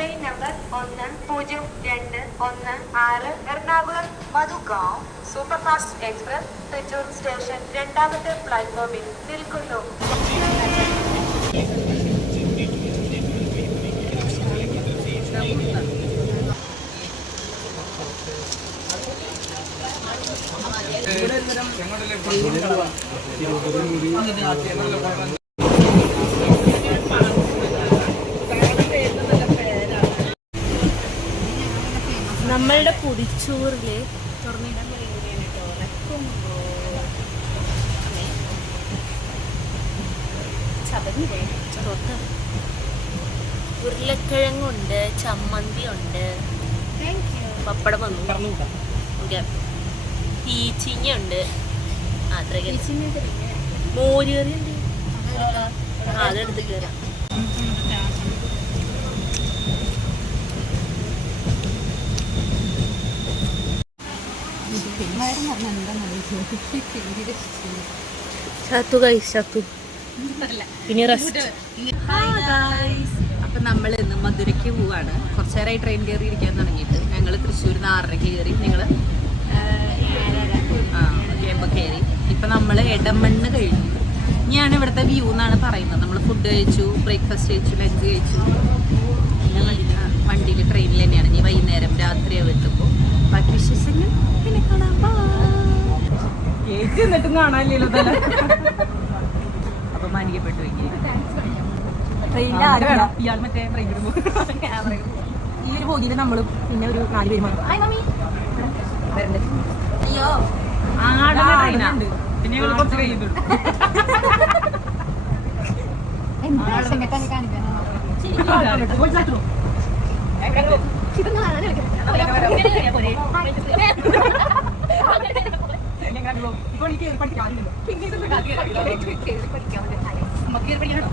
Train number 102116 Ernakulam Madgaon superfast express Thrissur station രണ്ടാമത്തെ പ്ലാറ്റ്ഫോമിൽ നിൽക്കുന്നു. നമ്മളുടെ പുടിച്ചൂറില് ഉരുളക്കിഴങ്ങുണ്ട്, ചമ്മന്തി ഉണ്ട്, പപ്പടം വന്നു, തീച്ചിങ്ങ ഉണ്ട്, മോരുകറി ഉണ്ട്. അതെടുത്ത് കയറാം. പിന്നെ അപ്പൊ നമ്മൾ ഇന്ന് മധുരയ്ക്ക് പോവാണ്. കുറച്ചു നേരമായി ട്രെയിൻ കയറി ഇരിക്കാൻ തുടങ്ങിയിട്ട്. ഞങ്ങൾ തൃശ്ശൂരിൽ നിന്ന് 6:30 കയറി, നിങ്ങൾ കയറി. ഇപ്പൊ നമ്മൾ എടമണ്ണ് കഴിഞ്ഞു. ഇനിയാണ് ഇവിടുത്തെ വ്യൂ എന്നാണ് പറയുന്നത്. നമ്മൾ ഫുഡ് കഴിച്ചു, ബ്രേക്ക്ഫാസ്റ്റ് കഴിച്ചു, ലഞ്ച് കഴിച്ചു. വണ്ടിയിൽ ട്രെയിനിൽ തന്നെയാണ്. ഇനി വൈകുന്നേരം രാത്രിയാവും എത്തുമ്പോൾ. ബാക്കി വിശേഷങ്ങൾ പിന്നെ കാണാം. ചേച്ചി എന്നിട്ടും കാണാനില്ലല്ലോ. അപ്പൊ മാനിക്കപ്പെട്ടു ഇയാൾ മറ്റേ ഈ ഒരു ബോധിയിൽ നമ്മള് പിന്നെ ഒരു 4 പേര് മാത്രം. പിന്നെ കുറച്ച് കഴിയുന്നുണ്ട്. ഇപ്പൊ എനിക്ക് പഠിക്കാറില്ലല്ലോ. നമുക്ക് പഠിക്കണോ?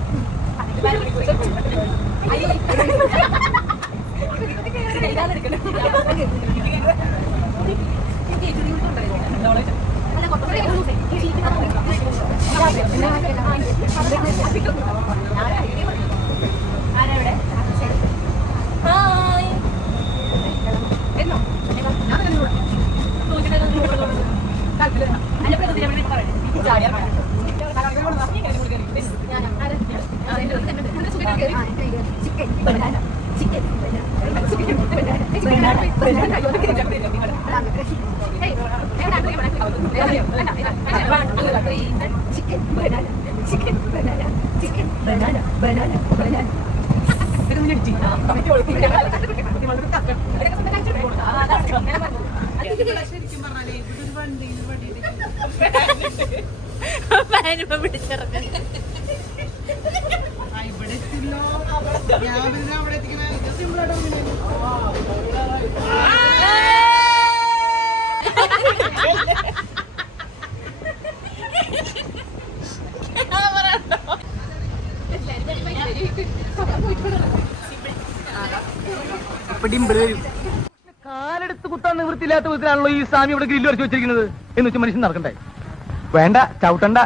കാലെടുത്ത് കുത്താൻ നിവൃത്തിയില്ലാത്ത വിധത്തിലാണല്ലോ ഈ സ്വാമി ഇവിടെ ഗ്രില്ല് വരച്ച് വെച്ചിരിക്കുന്നത് എന്ന് വെച്ചാൽ മനുഷ്യൻ നടക്കണ്ടേ? വേണ്ട, ചവിട്ടണ്ട.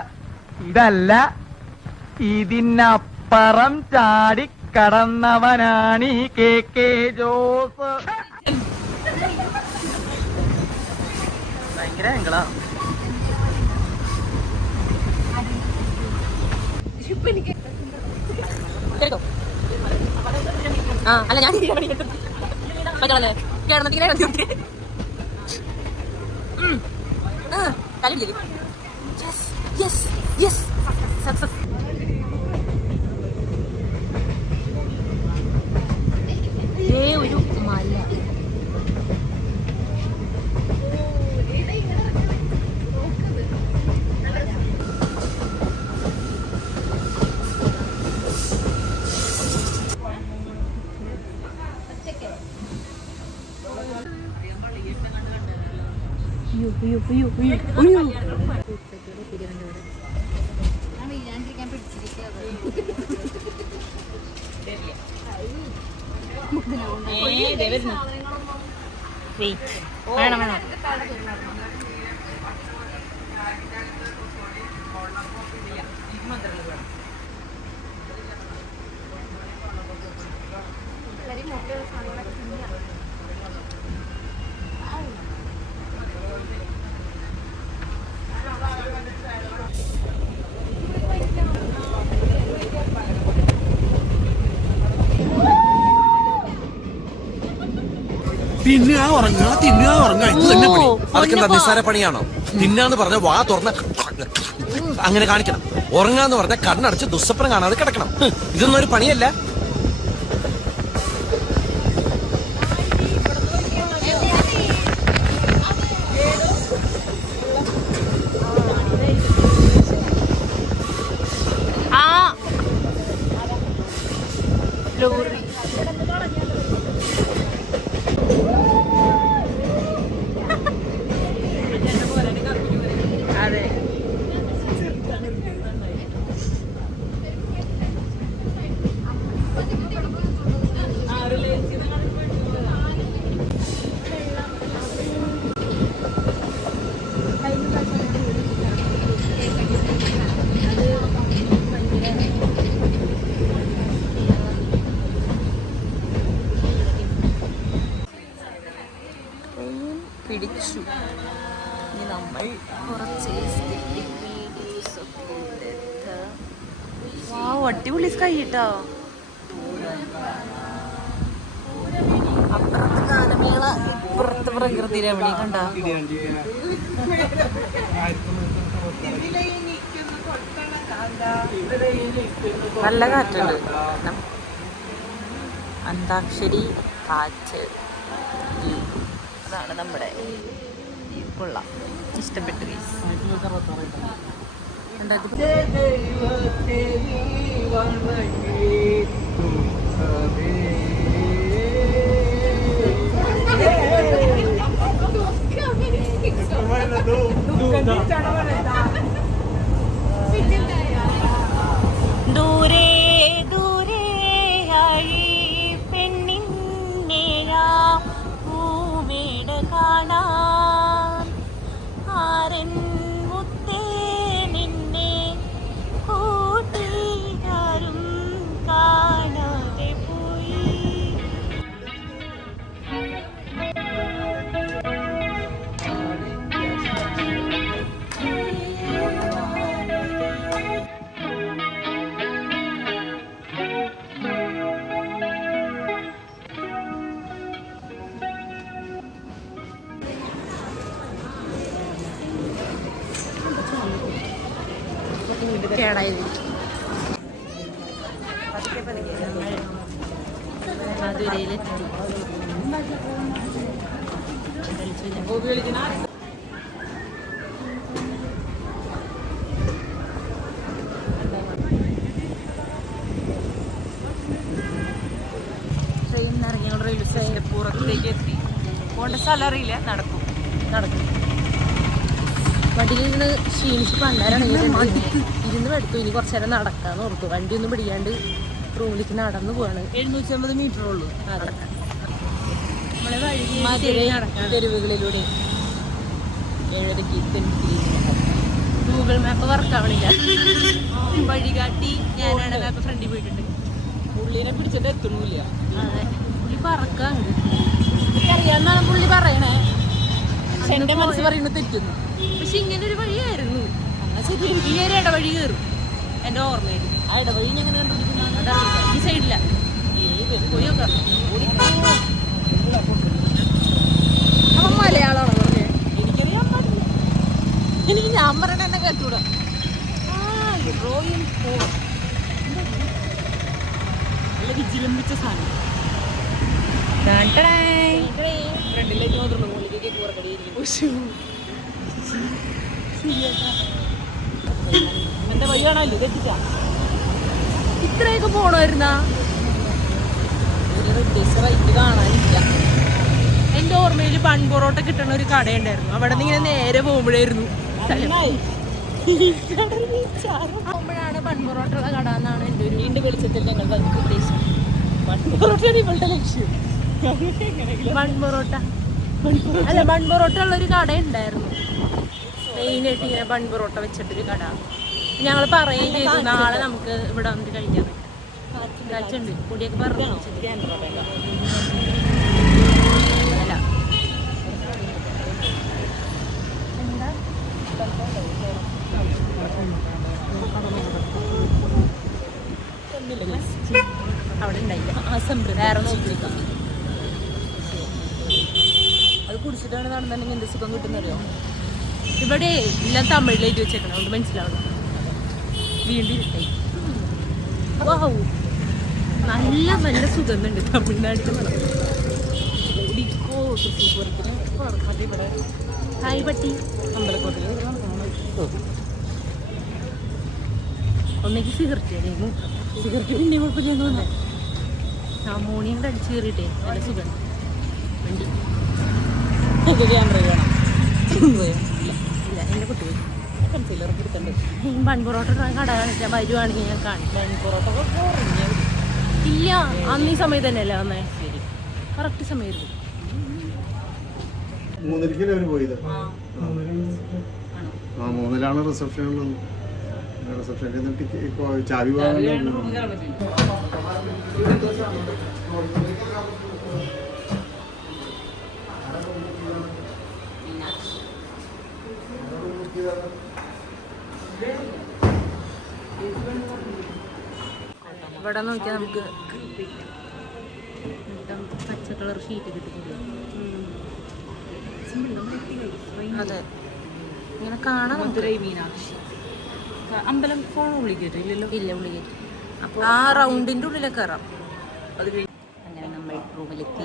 ഇതല്ല, ഇതിനപ്പുറം ചാടി കടന്നവനാണ് ഈ KK ജോസ്. ഭയങ്കര എങ്കളാ. അല്ല ഞാൻ ഒരു മല. മോട്ടർ തിന്നുക ഉറങ്ങുക ഇത് തന്നെ പണി. അതൊക്കെ എന്താ നിസ്സാര പണിയാണോ? തിന്നാന്ന് പറഞ്ഞ വാ തുറന്ന അങ്ങനെ കാണിക്കണം. ഉറങ്ങാന്ന് പറഞ്ഞ കണ്ണടച്ച് ദുസ്വപ്നം കാണാതെ കിടക്കണം. ഇതൊന്നും ഒരു പണിയല്ല. ലോറി അതെ. പിടിച്ചു. ഇനി നമ്മൾ കുറച്ച് വീഡിയോസ് ഒക്കെ എടുത്ത് അടിപൊളി സ്കൈ കേട്ടോ. അപ്പുറത്ത് ഗാനമേള, ഇപ്പുറത്ത് പ്രകൃതി രമണി കണ്ട. നല്ല കാറ്റുണ്ട്. അന്താക്ഷരി കാറ്റ്. അതാണ് നമ്മുടെ കൊള്ളാം, ഇഷ്ടപ്പെട്ടു. ദൂരെ ദൂരെ ആയി പെണ്ണിൻ നേരാ പൂമേട കാണാൻ ആരൻ മുത്തേ നിന്നെ കൂട്ടുകാരും കാണാതെ പോയി. മധുരയിലെത്തി. ട്രെയിൻ ഇറങ്ങി റെയിൽവേ സ്റ്റേഷൻ്റെ പുറത്തേക്ക് എത്തി. പോകേണ്ട സ്ഥലം അറിയില്ല, നടക്കും. വണ്ടിയിലിരുന്ന് ക്ഷീണിച്ച് പണ്ടാരാണെങ്കിൽ ഇരുന്ന് എടുത്തു. ഇനി കുറച്ചു നേരം നടക്കാന്ന് ഓർത്തു. വണ്ടി ഒന്നും പിടിക്കാണ്ട് റൂമിലേക്ക് നടന്നു പോവാണ്. 750 മീറ്റർ ഉള്ളൂ നടക്കാൻ. തെരുവുകളിലൂടെ 7:30 ഗൂഗിൾ മാപ്പ് വർക്കാവണില്ല. വഴികാട്ടി ഞാനാണ്. മാപ്പ് ഫ്രണ്ടിൽ പോയിട്ടുണ്ട്. പുള്ളിനെ പിടിച്ചിട്ട് എത്തണില്ല. അതെ, പുള്ളി പറക്കാണ്ട് അറിയാന്നാണ് പുള്ളി പറയണേ. പക്ഷെ എന്റെ മനസ്സ് പറയുന്നത് തെറ്റുന്നു. പക്ഷെ ഇങ്ങനെ ഒരു വഴിയായിരുന്നു. എന്നാൽ ശരി, ഈ ഒരു ഇടവഴി കയറും എൻ്റെ ഓർമ്മയിൽ. ആ ഇടവഴി ഞങ്ങനെ കണ്ടുപിടിക്കുന്ന അതറിയില്ല. ഈ സൈഡില്ല, പോയി നോക്കാം. അവൻ മലയാളമാണോ പറഞ്ഞേ? എനിക്കറിയാൻ പാടില്ല. എനിക്ക് ഞാൻ പറയണ എന്നെ കേട്ടൂടാ. റോയൽ നല്ല വിജിലംബിച്ച സാധനം. ഫ്രണ്ടിലേക്ക് മാത്രമേ മുകളിലേക്ക് കൂറക്കടിയിരിക്കും. എന്റെ വഴി കാണാമല്ലോ, തെറ്റിച്ചാ. ഇത്രയൊക്കെ പോണമായിരുന്ന ഉദ്ദേശിച്ച റൈറ്റ് കാണാനില്ല. എൻ്റെ ഓർമ്മയിൽ ബൺ പൊറോട്ട കിട്ടുന്ന ഒരു കടയുണ്ടായിരുന്നു. അവിടെ നിന്ന് ഇങ്ങനെ നേരെ പോകുമ്പോഴായിരുന്നു പോകുമ്പോഴാണ് ബൺ പൊറോട്ട ഉള്ള കട എന്നാണ് എൻ്റെ ഒരു വീണ്ടും വെളിച്ചത്തിൽ ഞങ്ങൾ ഉദ്ദേശിച്ചത്. ബൺ പൊറോട്ടയാണ് ഇവളുടെ ലക്ഷ്യം. ബൺ പൊറോട്ട അല്ല, ബൺ പൊറോട്ട ഉള്ളൊരു കട ഉണ്ടായിരുന്നു. മെയിനായിട്ട് ഇങ്ങനെ ബൺ പൊറോട്ട വെച്ചിട്ടൊരു കട. ഞങ്ങൾ പറയുകയും ചെയ്തു നാളെ നമുക്ക് ഇവിടെ വന്നിട്ട് കഴിക്കാൻ പറ്റും. കഴിച്ചുണ്ട് പൊടിയൊക്കെ പറഞ്ഞു. അല്ല അവിടെ ഉണ്ടായില്ല. വേറെ നോക്കി ആലോചിച്ചിട്ടാണ് നടന്നിട്ടുണ്ടെങ്കിൽ എന്ത് സുഖം കിട്ടുന്നറിയോ? ഇവിടെ എല്ലാം തമിഴിൽ എഴുതി വെച്ചേക്കണം, അതുകൊണ്ട് മനസ്സിലാവണം. വീണ്ടും ഇരുട്ടായി. വാവ്, നല്ല നല്ല സുഗന്ധുണ്ട് തമിഴ്നാട്ടിൽ മണം. ഇവിടെ ഹായ് പട്ടി അമ്പലക്കോട്ടയിൽ ഒന്നെങ്കിൽ സിഗരറ്റ് അല്ലെങ്കിൽ സിഗരറ്റ് പിന്നെ കുഴപ്പമില്ല തോന്നുന്നു. അമോണിയം കടിച്ചു കയറിയിട്ടേ നല്ല സുഖം. വണ്ടി ക്യാമറ വേണം. ഇല്ല, എൻ്റെ കുട്ടി കൺസീലർ എടുക്കണ്ട്. ബൺ പൊറോട്ട കട കാണിച്ചാൽ വരുവാണെങ്കിൽ ഞാൻ കാണിക്കാം. ബൺ പൊറോട്ട ഇല്ല, അന്ന് ഈ സമയത്ത് തന്നെയല്ലേ വന്നേ? കറക്റ്റ് സമയത്ത് 3:00 അവര് പോയത്. 3:00 റിസപ്ഷനിൽ ഇപ്പൊ ചാവി ഇവിടെ നോക്കിയാൽ നമുക്ക് പച്ച കളർ ഷീറ്റ് കിട്ടുന്നില്ല. അതെ, ഇങ്ങനെ കാണാൻ മധുരൈ മീനാക്ഷി അമ്പലം ഫോൺ വിളിക്കട്ടില്ലല്ലോ. ഇല്ല, വിളിക്കട്ടെ. അപ്പോൾ ആ റൗണ്ടിൻ്റെ ഉള്ളിലേക്ക് കയറാം. അത് അങ്ങനെ നമ്മൾ റൂമിലെത്തി.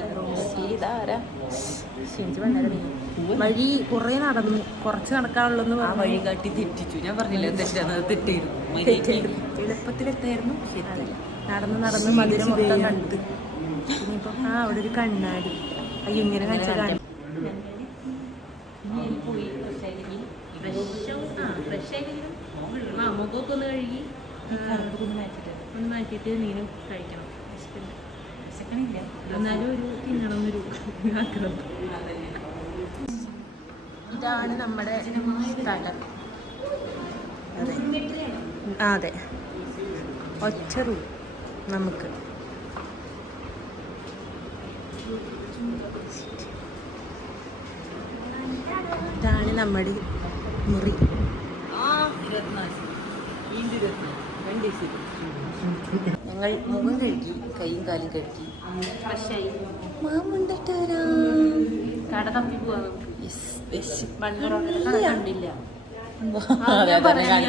വഴി കുറേ നടന്നു, കുറച്ച് നടക്കാനുള്ളൂ. ആ വഴി കാട്ടി തെറ്റിച്ചു. ഞാൻ പറഞ്ഞില്ല തെറ്റാന്ന്, തെറ്റായിരുന്നു. എളുപ്പത്തിലെത്തായിരുന്നു, ശരിയല്ല. നടന്ന് നടന്ന് മധുരം മൊത്തം കണ്ടു. ഇനിയിപ്പോൾ അവിടെ ഒരു കണ്ണാടി, അയ്യോ ഇങ്ങനെ കാണിച്ച കാണി. പോയി മുഖമൊക്കെ ഒന്ന് കഴുകി ഒന്ന് മാറ്റിയിട്ട് മീനും കഴിക്കണം. എന്നാലും ഒരു തിന്നണമെന്നൊരു ആഗ്രഹം. ഇതാണ് നമ്മുടെ സ്ഥലം. അതെ, ഒറ്റ റൂം നമുക്ക്. ഇതാണ് നമ്മുടെ മുറി. ഞങ്ങൾ മുഖം കഴുകി, കൈയും കാലും കഴുകി, ഫ്രഷായി കട തപ്പി പോവാ. കണ്ടില്ല.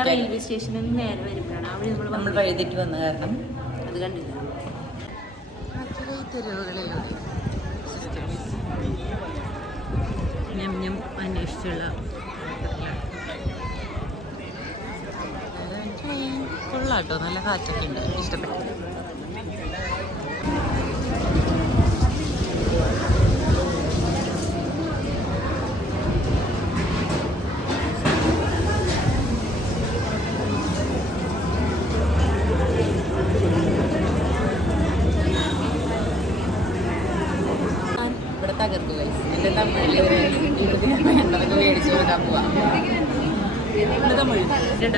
റെയിൽവേ സ്റ്റേഷനിൽ നേരെ വരുമ്പോഴാണ് അവിടെ നമ്മൾ വഴുതിട്ട് വന്ന കാരണം അത് കണ്ടില്ല. ഞം അന്വേഷിച്ചുള്ള കൊള്ളാട്ടോ, നല്ല കാറ്റൊക്കെ ഉണ്ട്, ഇഷ്ടപ്പെട്ടു. ഇവിടെ തകർന്നു എൻ്റെ തമിഴിൽ വേണ്ടതൊക്കെ മേടിച്ചു കൊടുക്കാൻ പോവാം.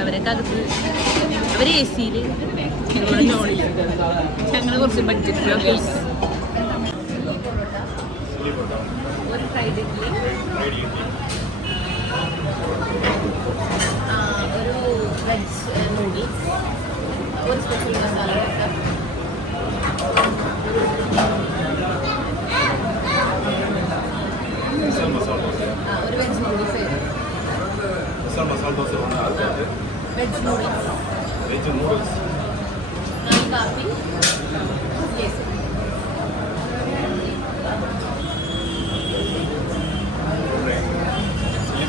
അവരൊക്കെ അകത്ത് അവർ എ സിയിൽ, ഞങ്ങൾ കുറച്ച് ബഡ്ജറ്റ് ഒരു ഫ്രൈഡ് ഇഡ്ഡലി, ഒരു വെജ് നൂഡിൽസ്, ഒരു സ്പെഷ്യൽ മസാല ദോശ, ഒരു വെജ് നൂഡിൽസ്, വെജ് നൂഡിൽസ്, കാപ്പി, Kesari.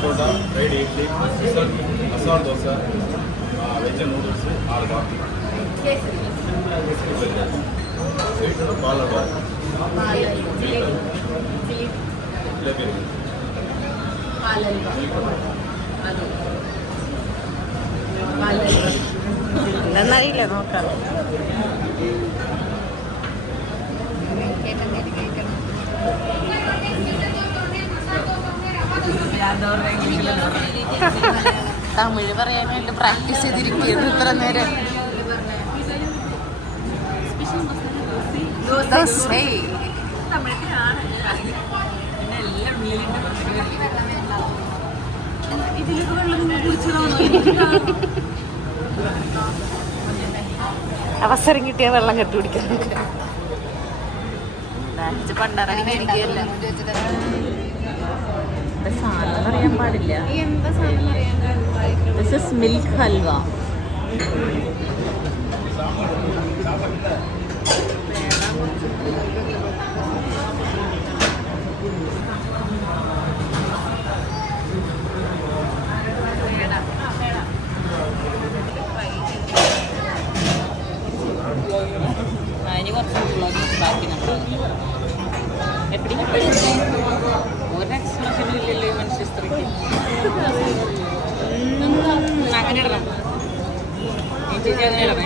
Parotta, fried idli, masala dosa, veg noodles, 6 കാപ്പി, സ്വീറ്റ് പാലട, ജിലേബി, എന്താന്നറിയില്ല, നോക്കാം. തമിഴ് പറയാൻ വേണ്ടി പ്രാക്ടീസ് ചെയ്തിരിക്കുന്നു ഇത്ര നേരം. അവസരം കിട്ടിയ വെള്ളം കെട്ടുപിടിക്കാൻ പണ്ടറങ്ങി സാധനം അറിയാൻ പാടില്ല. This is milk halwa. ഇനി കുറച്ച് ബാക്കി നമ്മൾ ഒരു എക്സ്പ്രഷനും ഇല്ലല്ലോ ഈ മനുഷ്യ സ്ത്രീക്ക്. അങ്ങനെ ഇടണം. ചേച്ചി അങ്ങനെ ഇടണേ.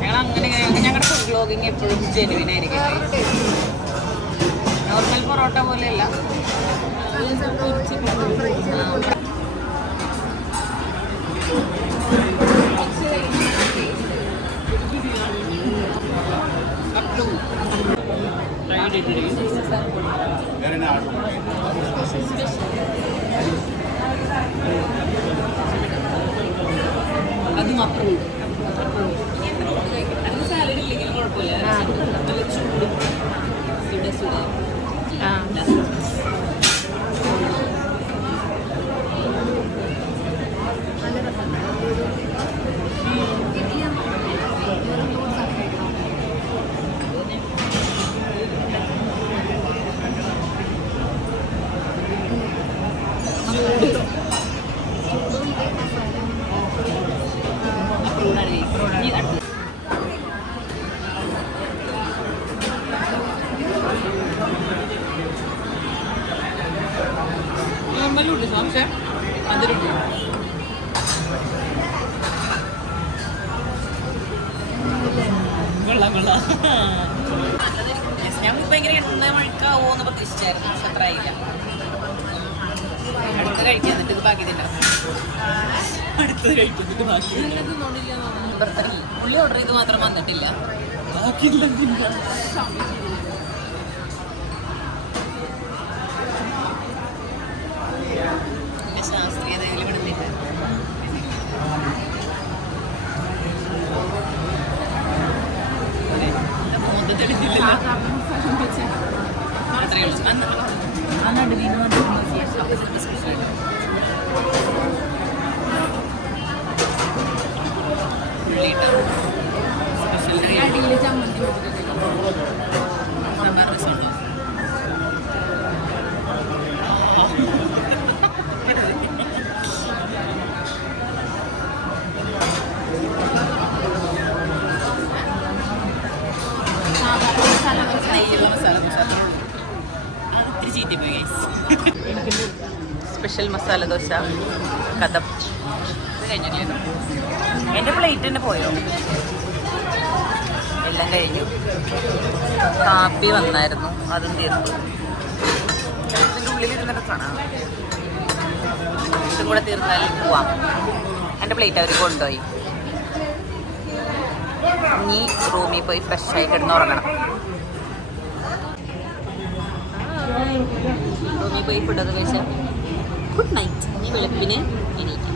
ഞങ്ങൾ അങ്ങനെ ഞങ്ങളുടെ ഫുഡ് ബ്ലോഗിങ് എപ്പോഴും ജെനുവിൻ ആയിരിക്കും. നോർമൽ പൊറോട്ട പോലെയല്ല. അതും അപ്പുറം അതിന് സാലഡ് ഇല്ലെങ്കിലും കുഴപ്പമില്ല. നല്ല ചൂട് സുട സുട. നോർമലുണ്ട് പക്ഷേ അതിലുണ്ട്. ഞാൻ ഭയങ്കര എണ്ണ മഴക്കാവോ എന്ന് പ്രതീക്ഷിച്ചായിരുന്നു. പക്ഷെ അത്ര ആയില്ല. അടുത്ത് കഴിക്കാൻ എന്നിട്ട് ഇത് ബാക്കി തിന്നാം. അടുത്തത് കഴിക്കുന്നിട്ട് ബാക്കി ഉള്ളി ഓർഡർ ചെയ്ത് മാത്രം വന്നിട്ടില്ല. ശാസ്ത്രീയതയിൽ വിടുന്നില്ല. മോദത്തെടുത്തില്ലല്ലോ. അത്രയേ ഉള്ളൂ. അന്നാണ്ട് വീണ്ടും സ്പെഷ്യൽ സാമ്പാർ രസമുണ്ടോ? നെയ്യുള്ള മസാല ഇത്തിരി ചീറ്റിപ്പോയി ഗൈസ്. സ്പെഷ്യൽ മസാല ദോശ കഥം ഇത് കഴിഞ്ഞിട്ടില്ല. എൻ്റെ പ്ലേറ്റ് തന്നെ പോയോ? എല്ലാം കഴിഞ്ഞു. കാപ്പി വന്നായിരുന്നു, അതും തീർന്നു. ഇതിൻ്റെ ഉള്ളിലിരുന്നിട്ട് കാണാം. ഇതും കൂടെ തീർന്നാൽ പോവാം. എൻ്റെ പ്ലേറ്റ് അവർ കൊണ്ടുപോയി. ഇനി റൂമിൽ പോയി ഫ്രഷായി കിടന്നുറങ്ങണം. റൂമിൽ പോയി ഫുഡൊക്കെ കഴിച്ചാൽ ഗുഡ് നൈറ്റ്. ഇനി വെളുപ്പിന് എണീക്കും.